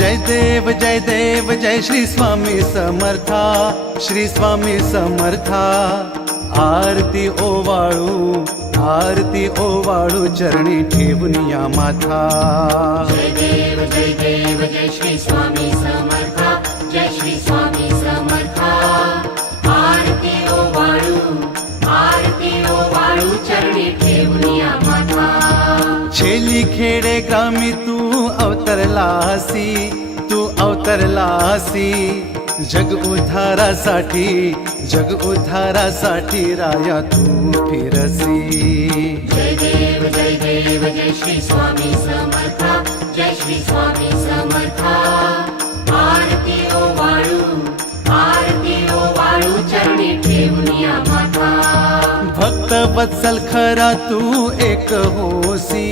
जय देव जय श्री स्वामी समर्था, श्री स्वामी समर्था। आरती ओवाळू चरणी ठेवून या माथा। जय देव जय श्री स्वामी समर्था, जय श्री स्वामी समर्था। आरती ओवाळू चरणी ठेवून या माथा। छेली खेडे ग्रामी तू अवतरलासी, जग उद्धारासाठी राया तू फिरसी। जय देव जय श्री स्वामी समर्था, जय श्री स्वामी समर्था। आरती ओवाळू चरणी ठेवून या माथा। भक्त वत्सल खरा तू एक होसी,